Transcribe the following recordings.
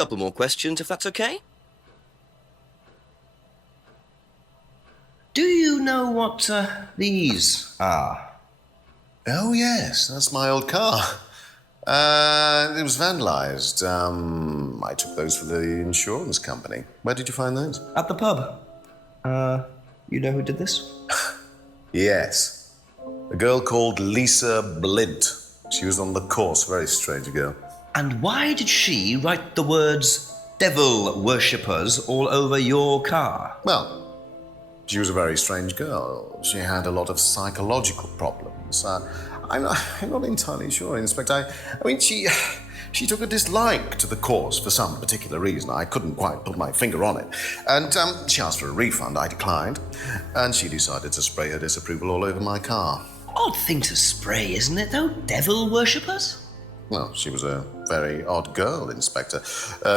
couple more questions, if that's okay? Do you know what these are? Oh, yes, that's my old car. It was vandalised. I took those for the insurance company. Where did you find those? At the pub. You know who did this? Yes. A girl called Lisa Blint. She was on the course, very strange girl. And why did she write the words devil worshippers all over your car? Well, she was a very strange girl. She had a lot of psychological problems. I'm not entirely sure, Inspector. I mean, she took a dislike to the course for some particular reason. I couldn't quite put my finger on it. And she asked for a refund. I declined. And she decided to spray her disapproval all over my car. Odd thing to spray, isn't it, though? Devil worshippers? Well, she was a very odd girl, Inspector.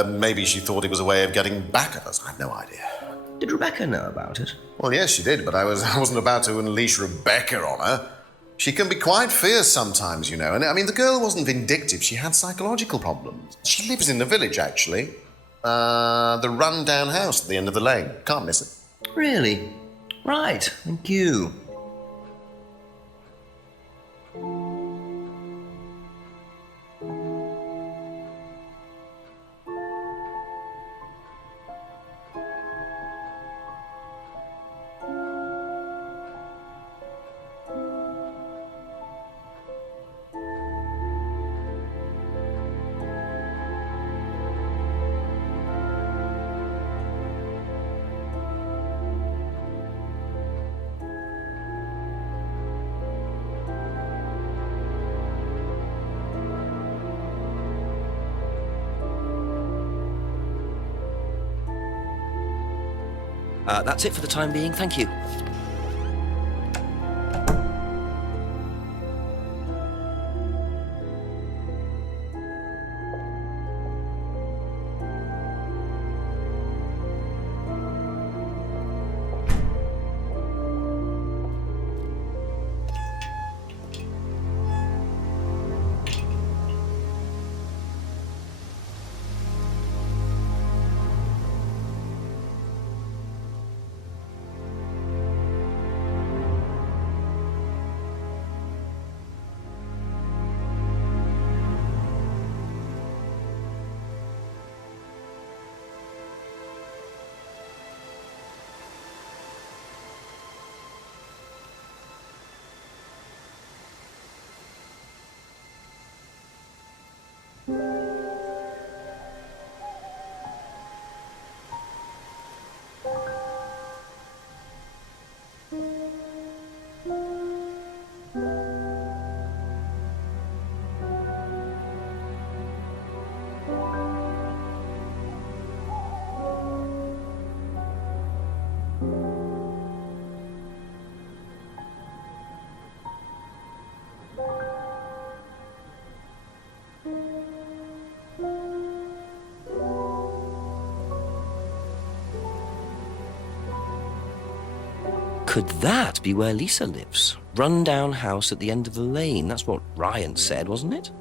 Maybe she thought it was a way of getting back at us. I have no idea. Did Rebecca know about it? Well, yes, she did, but I wasn't about to unleash Rebecca on her. She can be quite fierce sometimes, you know. And I mean, the girl wasn't vindictive. She had psychological problems. She lives in the village, actually. The run-down house at the end of the lane. Can't miss it. Really? Right, thank you. That's it for the time being, thank you. Could that be where Lisa lives? Run-down house at the end of the lane. That's what Ryan said, wasn't it?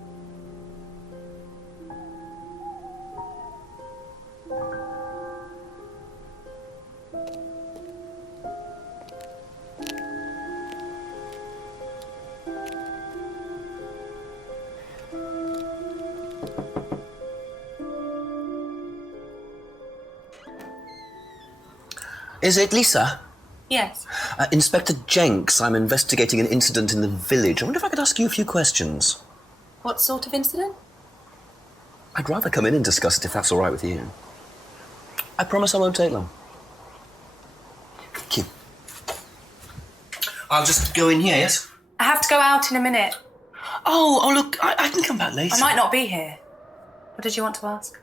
Is it Lisa? Yes. Inspector Jenks, I'm investigating an incident in the village. I wonder if I could ask you a few questions. What sort of incident? I'd rather come in and discuss it if that's all right with you. I promise I won't take long. Thank you. I'll just go in here, yes? I have to go out in a minute. Oh, look, I can come back later. I might not be here. What did you want to ask?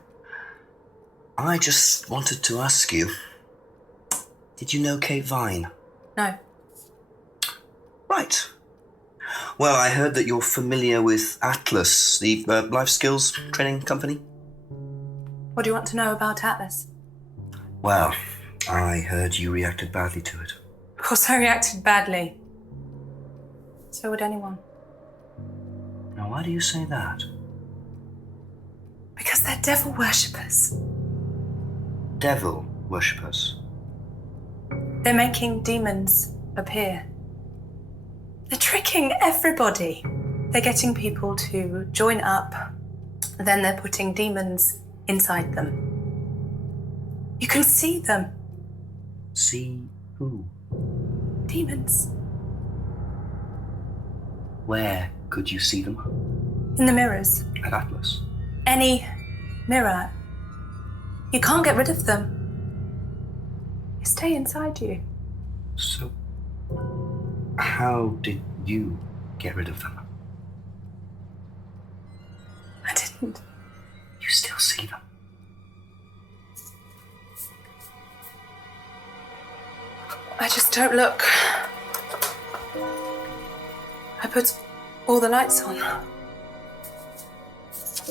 I just wanted to ask you, did you know Kate Vine? No. Right. Well, I heard that you're familiar with Atlas, the life skills training company. What do you want to know about Atlas? Well, I heard you reacted badly to it. Of course I reacted badly. So would anyone. Now, why do you say that? Because they're devil worshippers. Devil worshippers. They're making demons appear. They're tricking everybody. They're getting people to join up, then they're putting demons inside them. You can see them. See who? Demons. Where could you see them? In the mirrors. At Atlas. Any mirror. You can't get rid of them. They stay inside you. So, how did you get rid of them? I didn't. You still see them? I just don't look. I put all the lights on.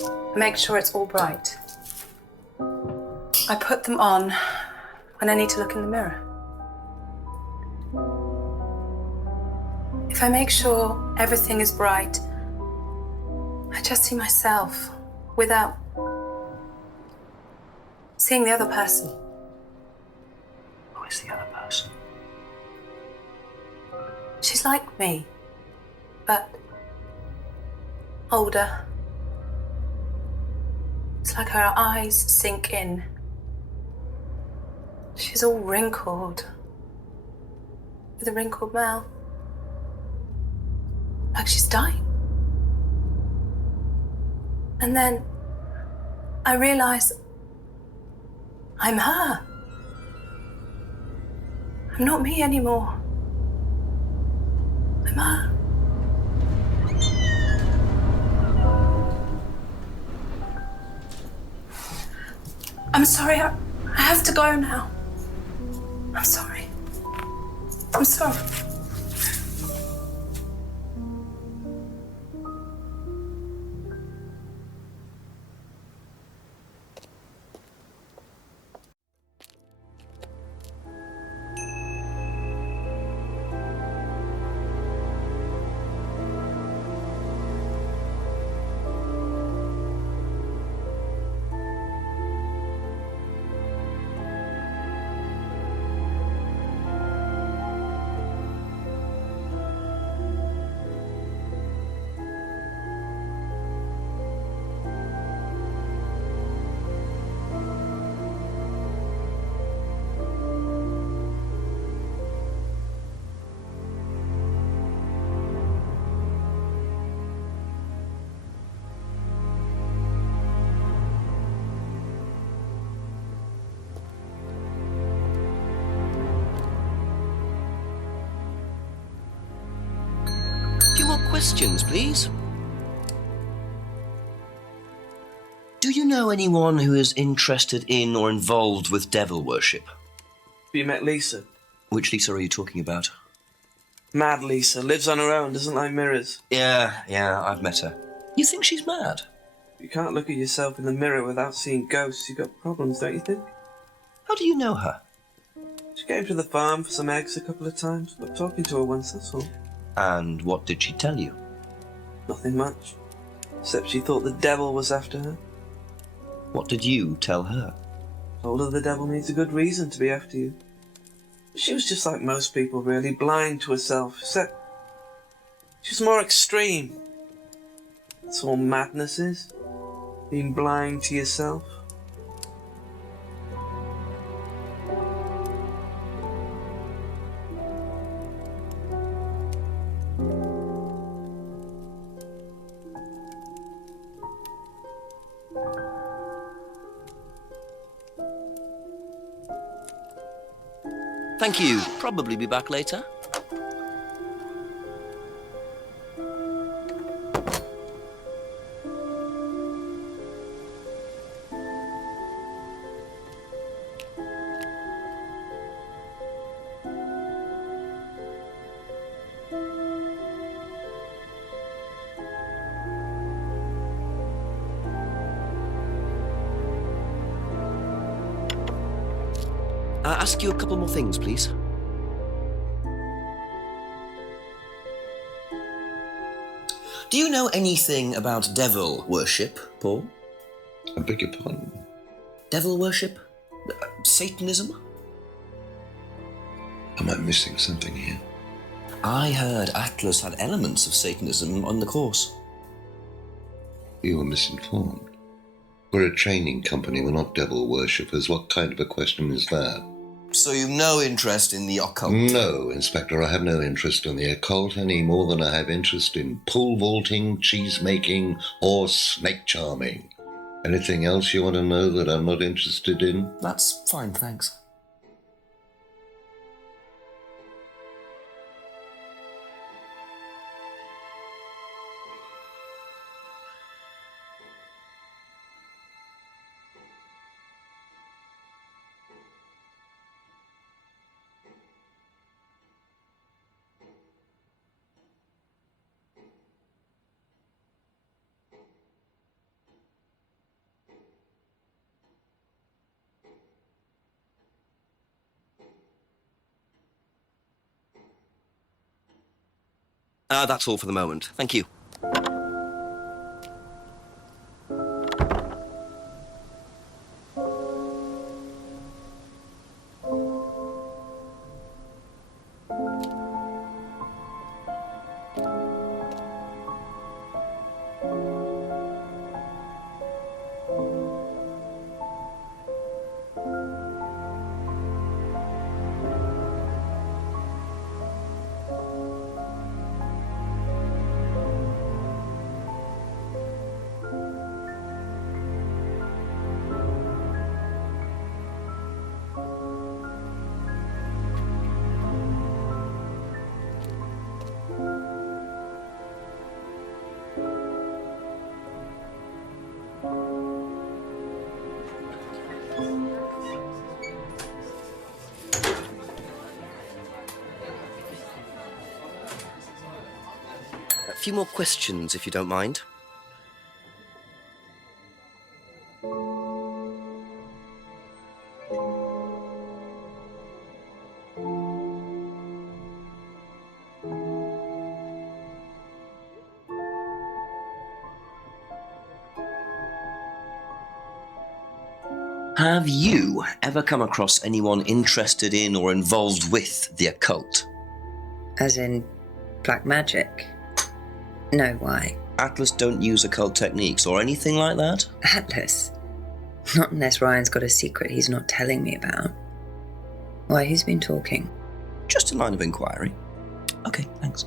I make sure it's all bright. I put them on when I need to look in the mirror. If I make sure everything is bright, I just see myself without seeing the other person. Who is the other person? She's like me, but older. It's like her eyes sink in. She's all wrinkled, with a wrinkled mouth, like she's dying. And then I realize I'm her. I'm not me anymore. I'm her. I'm sorry, I have to go now. I'm sorry. I'm sorry. Questions, please. Do you know anyone who is interested in or involved with devil worship? Have you met Lisa? Which Lisa are you talking about? Mad Lisa. Lives on her own, doesn't like mirrors. Yeah, I've met her. You think she's mad? You can't look at yourself in the mirror without seeing ghosts. You've got problems, don't you think? How do you know her? She came to the farm for some eggs a couple of times. Got talking to her once, that's all. And what did she tell you? Nothing much. Except she thought the devil was after her. What did you tell her? Told her the devil needs a good reason to be after you. She was just like most people, really, blind to herself, except she was more extreme. That's all madness is. Being blind to yourself. Thank you. Probably be back later. Ask you a couple more things, please. Do you know anything about devil worship, Paul? I beg your pardon? Devil worship? Satanism? Am I missing something here? I heard Atlas had elements of Satanism on the course. You were misinformed. We're a training company, we're not devil worshippers. What kind of a question is that? So you've no interest in the occult? No, Inspector, I have no interest in the occult any more than I have interest in pole vaulting, cheese making, or snake charming. Anything else you want to know that I'm not interested in? That's fine, thanks. That's all for the moment. Thank you. A few more questions, if you don't mind. Have you ever come across anyone interested in or involved with the occult? As in black magic? No, why? Atlas don't use occult techniques or anything like that? Atlas? Not unless Ryan's got a secret he's not telling me about. Why, who's been talking? Just a line of inquiry. Okay, thanks.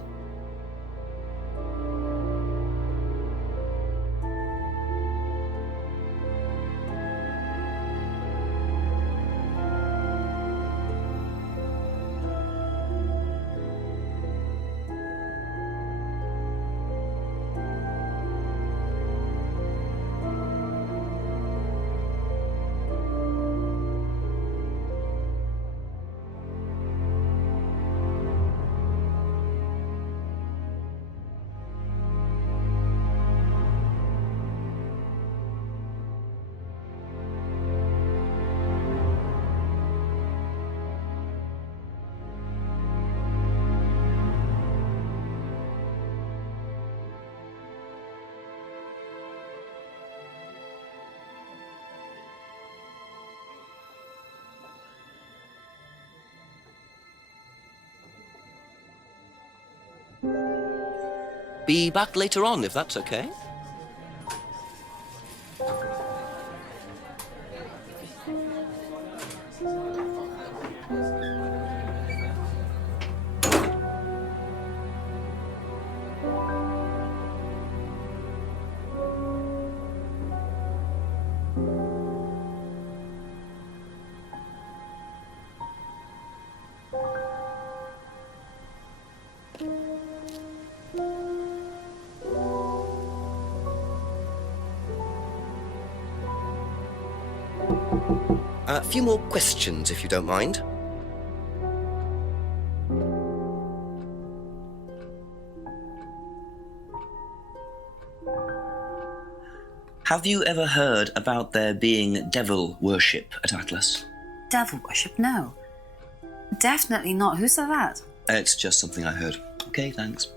Be back later on, if that's okay. A few more questions, if you don't mind. Have you ever heard about there being devil worship at Atlas? Devil worship? No. Definitely not. Who said that? It's just something I heard. Okay, thanks.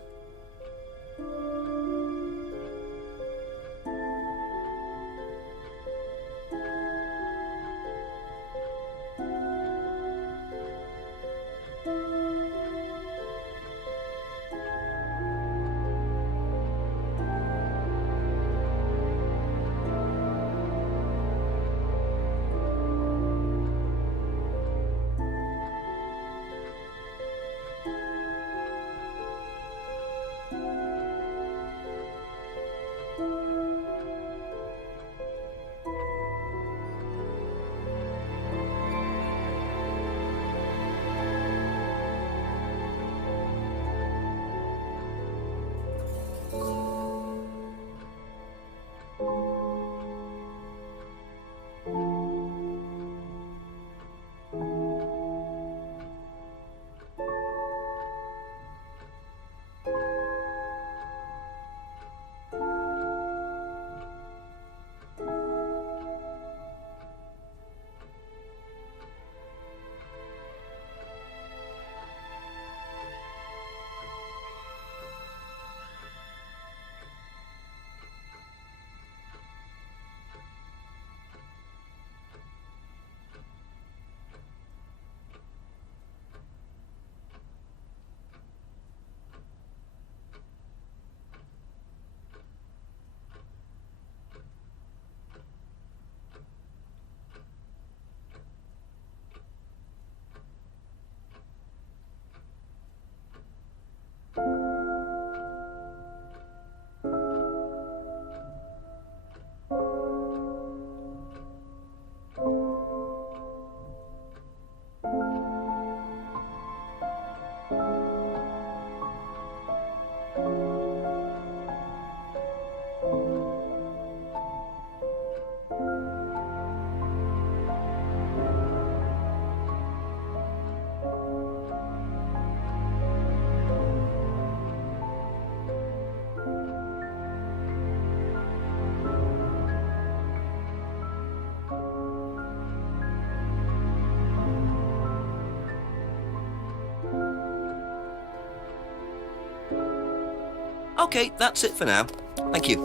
OK, that's it for now. Thank you.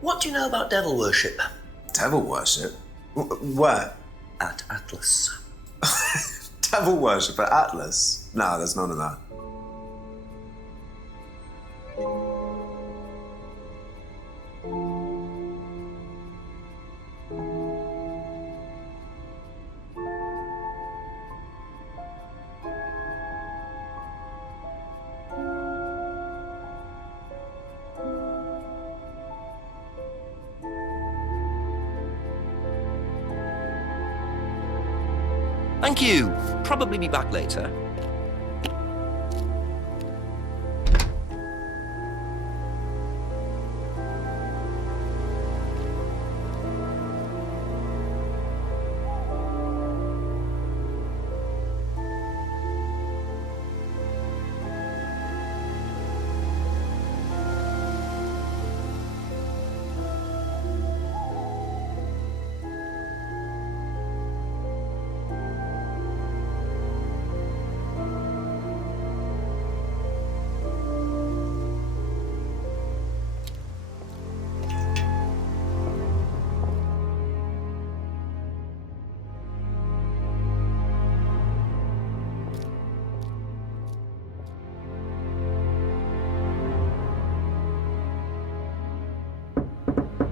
What do you know about devil worship? Devil worship? Where? At Atlas. Devil worship at Atlas? No, there's none of that. Thank you. Probably be back later.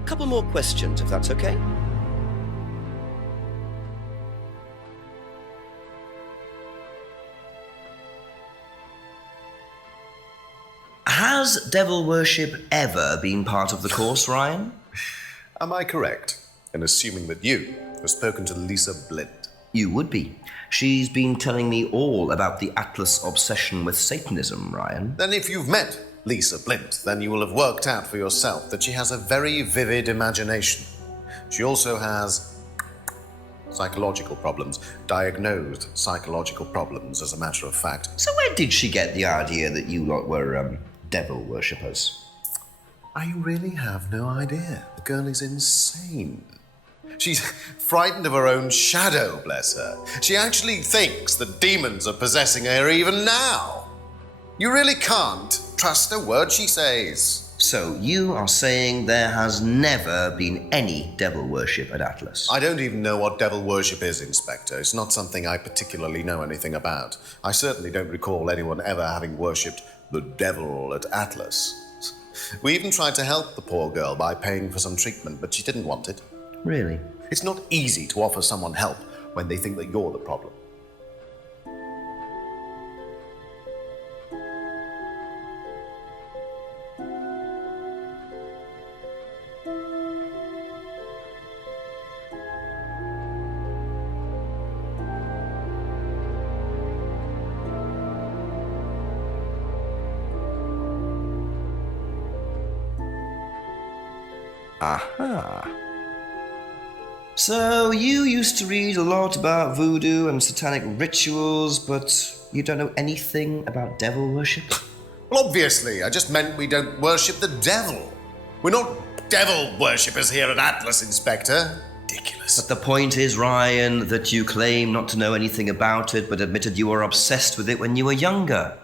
Couple more questions, if that's okay. Has devil worship ever been part of the course, Ryan? Am I correct in assuming that you have spoken to Lisa Blind? You would be. She's been telling me all about the Atlas obsession with Satanism, Ryan. Then if you've met Lisa Blind, then you will have worked out for yourself that she has a very vivid imagination. She also has psychological problems, diagnosed psychological problems, as a matter of fact. So where did she get the idea that you lot were, devil worshippers? I really have no idea. The girl is insane. She's frightened of her own shadow, bless her. She actually thinks that demons are possessing her even now. You really can't trust a word she says. So you are saying there has never been any devil worship at Atlas? I don't even know what devil worship is, Inspector. It's not something I particularly know anything about. I certainly don't recall anyone ever having worshipped the devil at Atlas. We even tried to help the poor girl by paying for some treatment, but she didn't want it. Really? It's not easy to offer someone help when they think that you're the problem. Aha. So you used to read a lot about voodoo and satanic rituals, but you don't know anything about devil worship? Well, obviously, I just meant we don't worship the devil. We're not devil worshippers here at Atlas, Inspector. Ridiculous. But the point is, Ryan, that you claim not to know anything about it, but admitted you were obsessed with it when you were younger.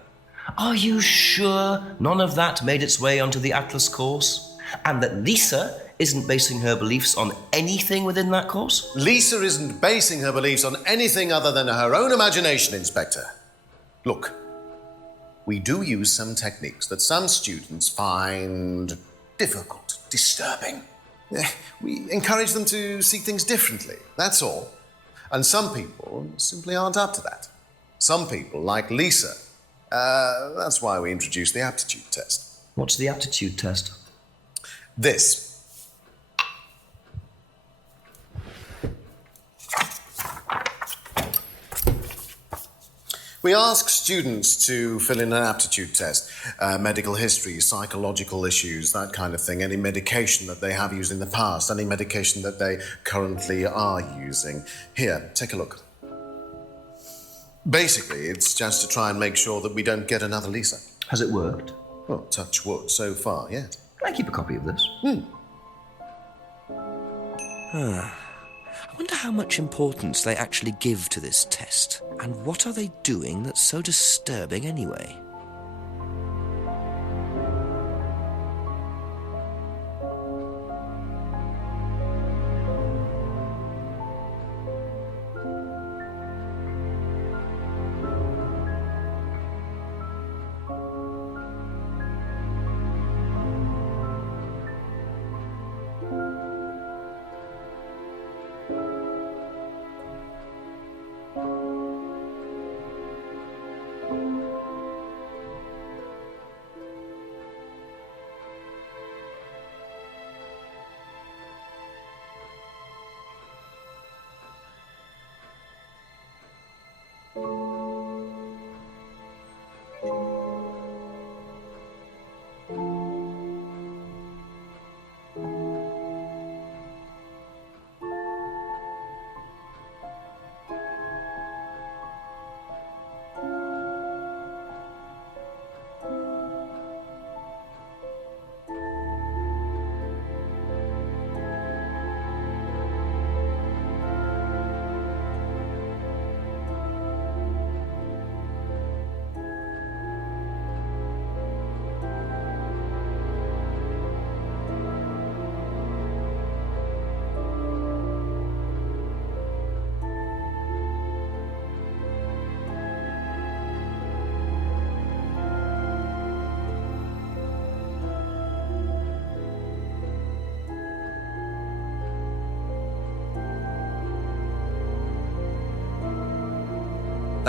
Are you sure none of that made its way onto the Atlas course? And that Lisa isn't basing her beliefs on anything within that course? Lisa isn't basing her beliefs on anything other than her own imagination, Inspector. Look, we do use some techniques that some students find difficult, disturbing. We encourage them to see things differently, that's all. And some people simply aren't up to that. Some people, like Lisa, that's why we introduced the aptitude test. What's the aptitude test? This. We ask students to fill in an aptitude test, medical history, psychological issues, that kind of thing, any medication that they have used in the past, any medication that they currently are using. Here, take a look. Basically, it's just to try and make sure that we don't get another Lisa. Has it worked? Well, touch wood so far, yes. Can I keep a copy of this? I wonder how much importance they actually give to this test, and what are they doing that's so disturbing anyway?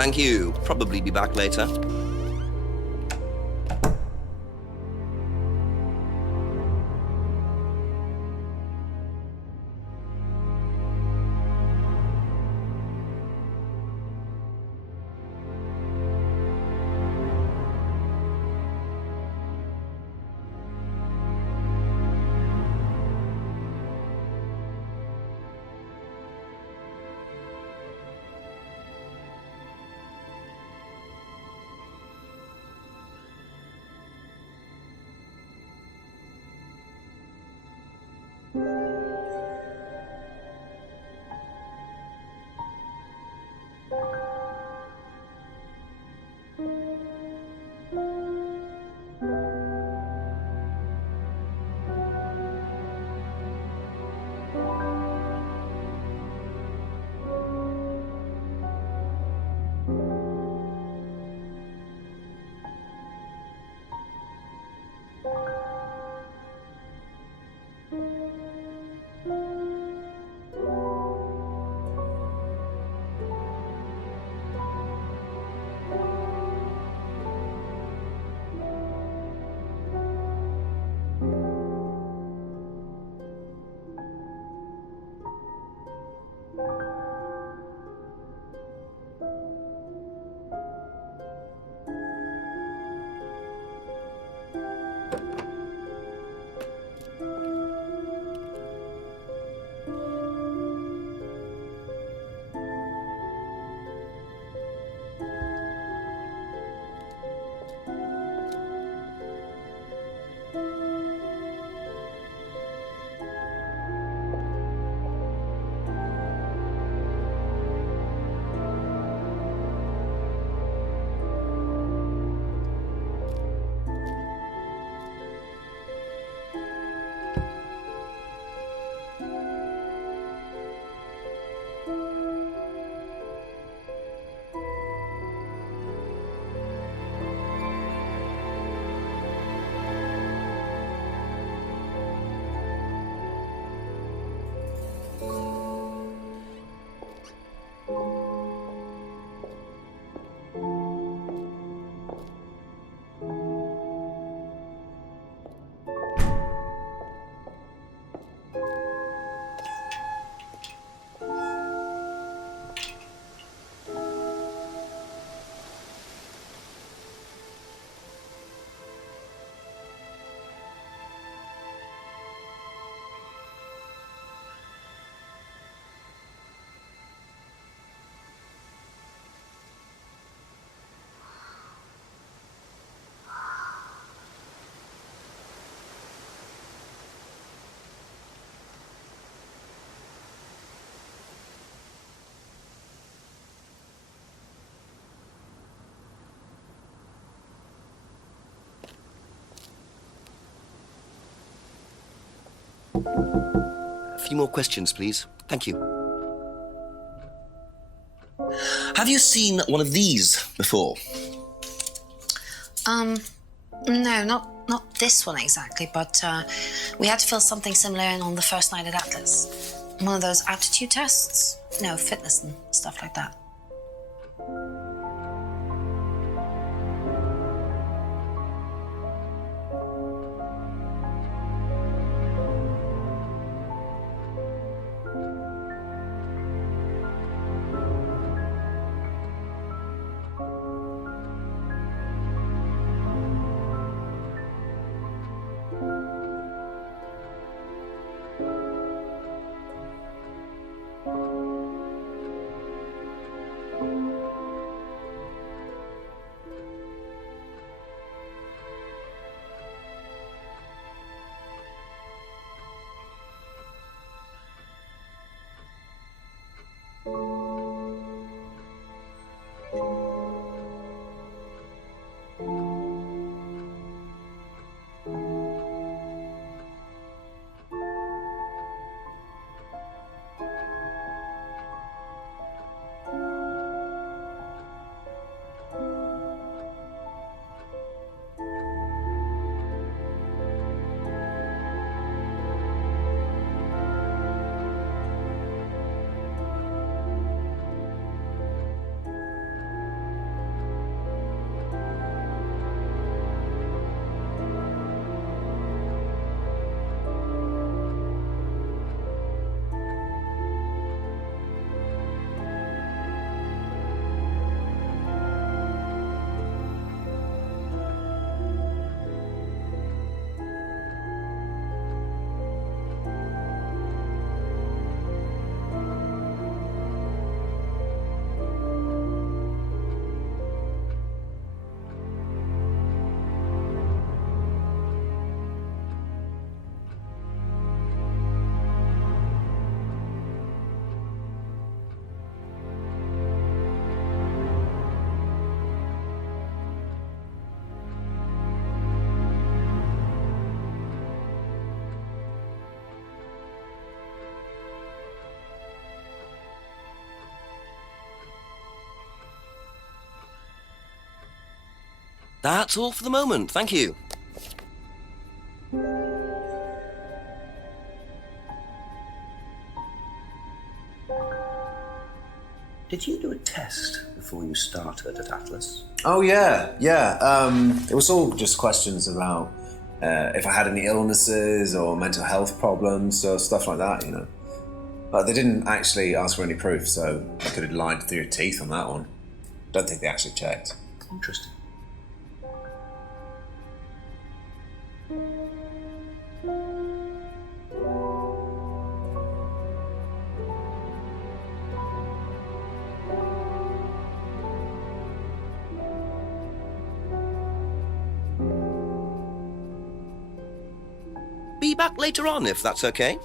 Thank you. Probably be back later. A few more questions, please. Thank you. Have you seen one of these before? No, not this one exactly, but we had to fill something similar in on the first night at Atlas. One of those aptitude tests. No, fitness and stuff like that. That's all for the moment. Thank you. Did you do a test before you started at Atlas? Oh, yeah. It was all just questions about if I had any illnesses or mental health problems or stuff like that, you know. But they didn't actually ask for any proof, so I could have lied through your teeth on that one. Don't think they actually checked. Interesting. Be back later on, if that's okay.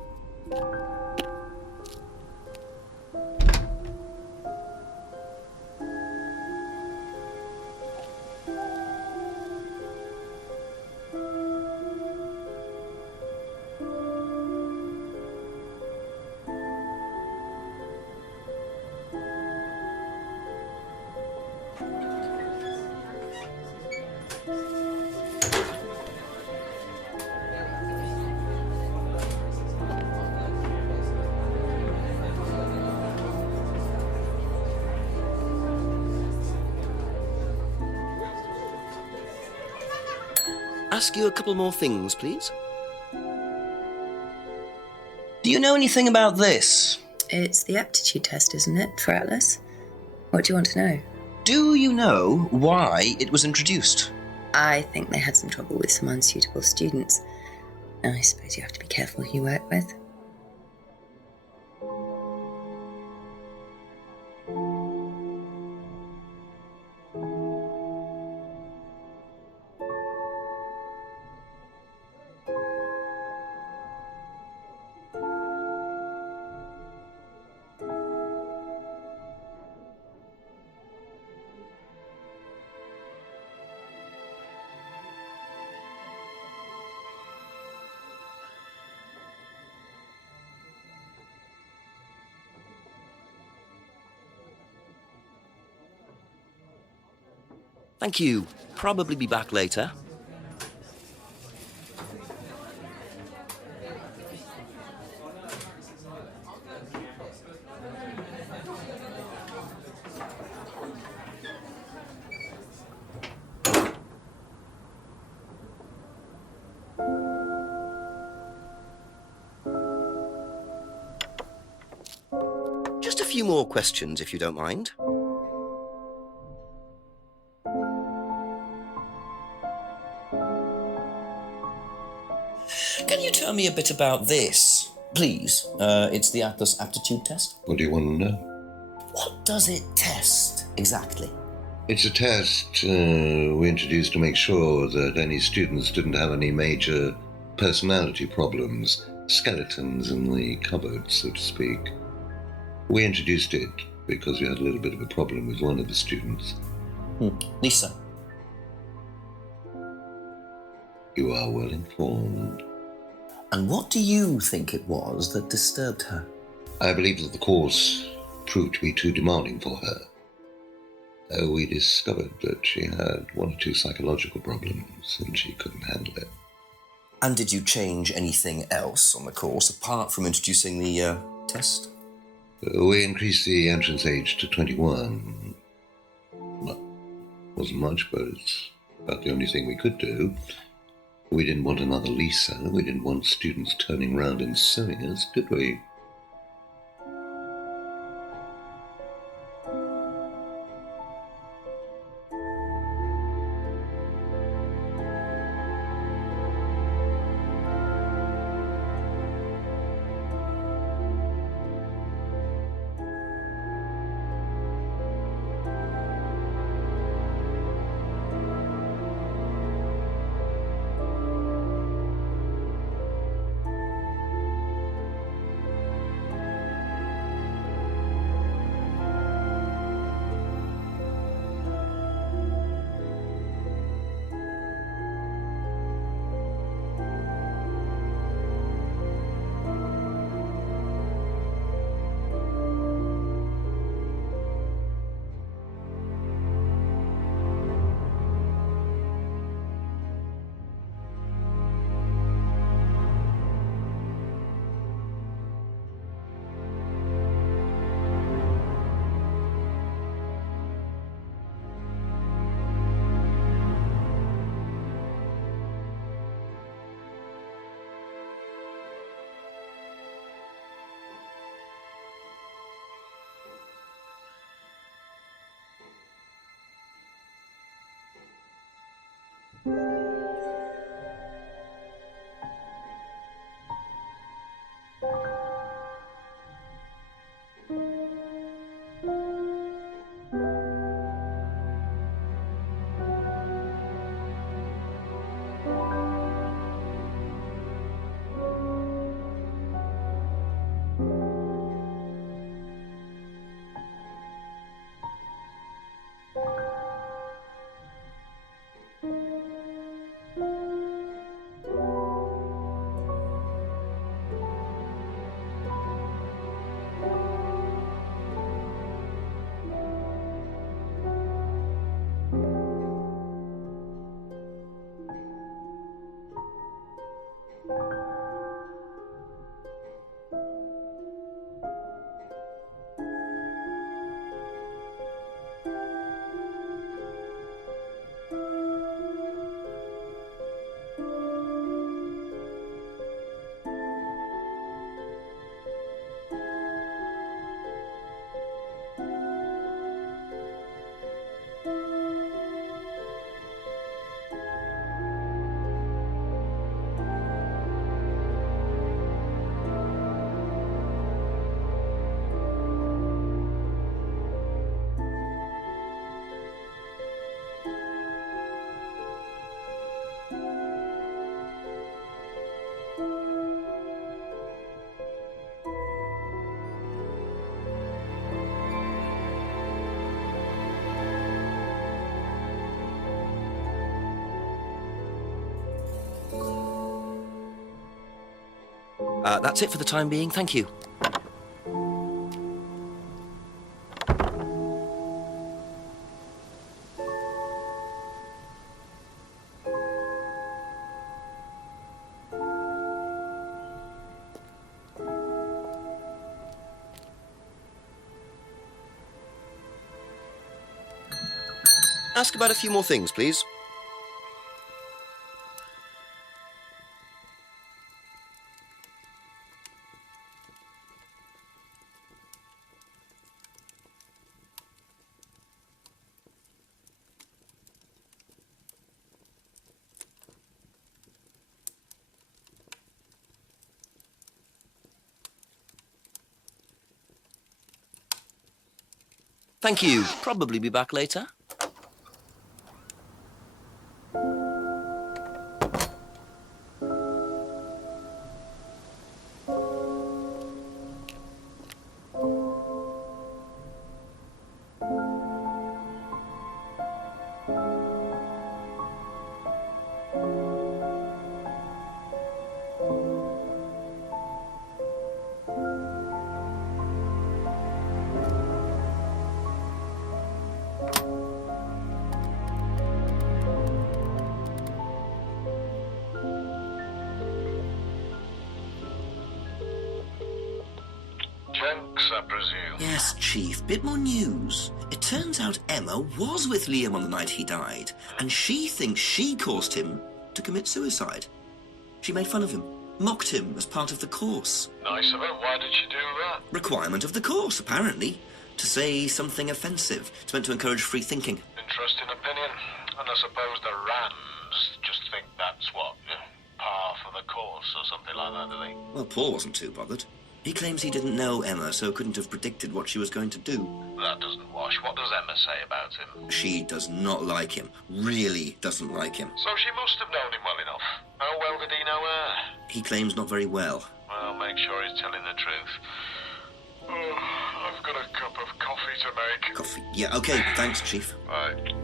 Ask you a couple more things, please. Do you know anything about this? It's the aptitude test, isn't it, for Atlas? What do you want to know? Do you know why it was introduced? I think they had some trouble with some unsuitable students. I suppose you have to be careful who you work with. Thank you. Probably be back later. Just a few more questions, if you don't mind. Can you tell me a bit about this, please? It's the Atlas aptitude test. What do you want to know? What does it test, exactly? It's a test we introduced to make sure that any students didn't have any major personality problems, skeletons in the cupboard, so to speak. We introduced it because we had a little bit of a problem with one of the students. Lisa. You are well informed. And what do you think it was that disturbed her? I believe that the course proved to be too demanding for her. We discovered that she had one or two psychological problems and she couldn't handle it. And did you change anything else on the course apart from introducing the test? We increased the entrance age to 21. Well, wasn't much, but it's about the only thing we could do. We didn't want another Lisa. We didn't want students turning around and suing us, did we? That's it for the time being. Thank you. ask about a few more things, please? Thank you. Probably be back later. Jenks, I presume? Yes, Chief. Bit more news. It turns out Emma was with Liam on the night he died, and she thinks she caused him to commit suicide. She made fun of him, mocked him as part of the course. Nice of her. Why did she do that? Requirement of the course, apparently. To say something offensive. It's meant to encourage free thinking. Interesting opinion. And I suppose the Rands just think that's what, par for the course or something like that, do they? Well, Paul wasn't too bothered. He claims he didn't know Emma, so couldn't have predicted what she was going to do. That doesn't wash. What does Emma say about him? She does not like him. Really doesn't like him. So she must have known him well enough. How well did he know her? He claims not very well. Well, make sure he's telling the truth. Oh, I've got a cup of coffee to make. Coffee. Yeah, okay. Thanks, Chief. Bye.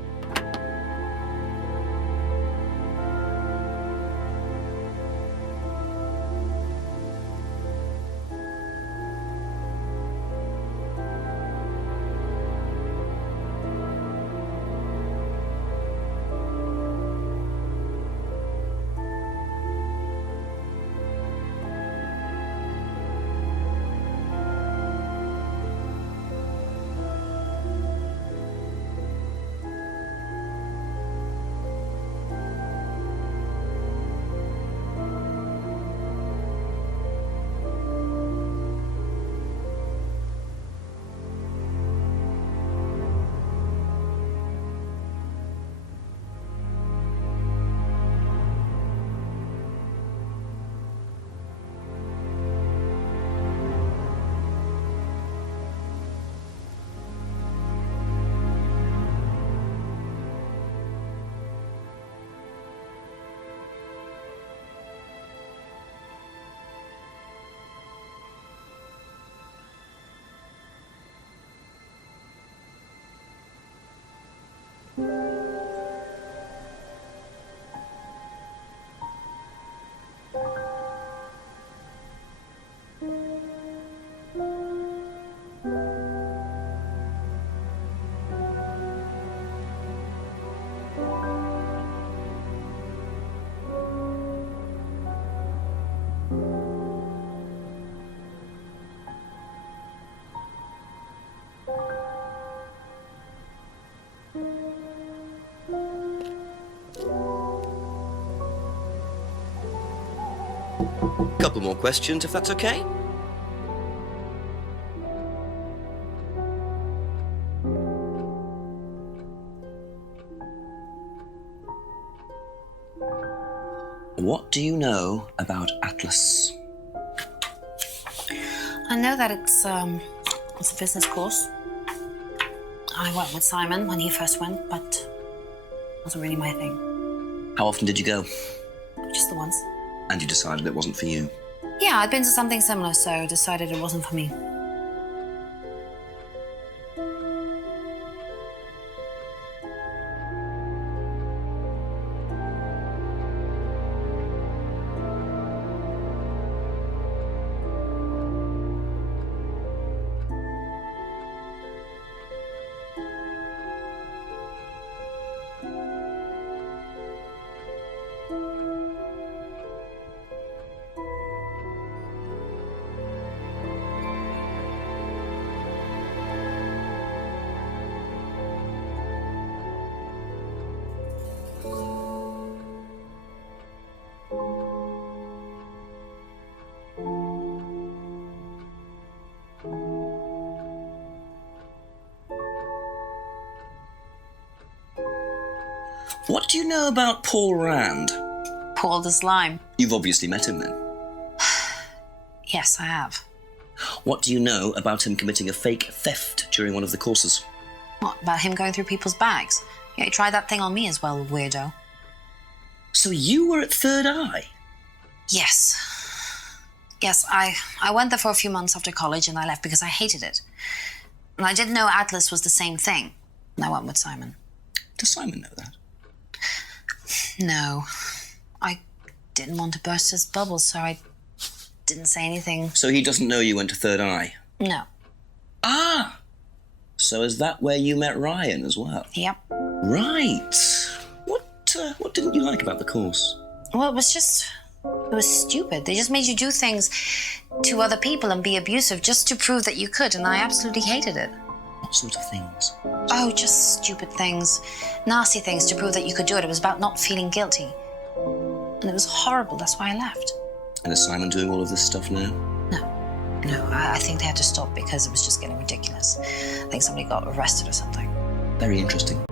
Couple more questions, if that's okay? What do you know about Atlas? I know that it's a business course. I went with Simon when he first went, but it wasn't really my thing. How often did you go? Just the once. And you decided it wasn't for you? Yeah, I'd been to something similar, so decided it wasn't for me. you know about Paul Rand? Paul the Slime. You've obviously met him then. Yes, I have. What do you know about him committing a fake theft during one of the courses? What, about him going through people's bags? Yeah, he tried that thing on me as well, weirdo. So you were at Third Eye? Yes. Yes, I went there for a few months after college and I left because I hated it. And I didn't know Atlas was the same thing. And I went with Simon. Does Simon know that? No. I didn't want to burst his bubble, so I didn't say anything. So he doesn't know you went to Third Eye? No. Ah! So is that where you met Ryan as well? Yep. Right. What didn't you like about the course? Well, it was stupid. They just made you do things to other people and be abusive just to prove that you could, and I absolutely hated it. What sort of things? Oh, just stupid things. Nasty things to prove that you could do it. It was about not feeling guilty. And it was horrible. That's why I left. And is Simon doing all of this stuff now? No, I think they had to stop because it was just getting ridiculous. I think somebody got arrested or something. Very interesting.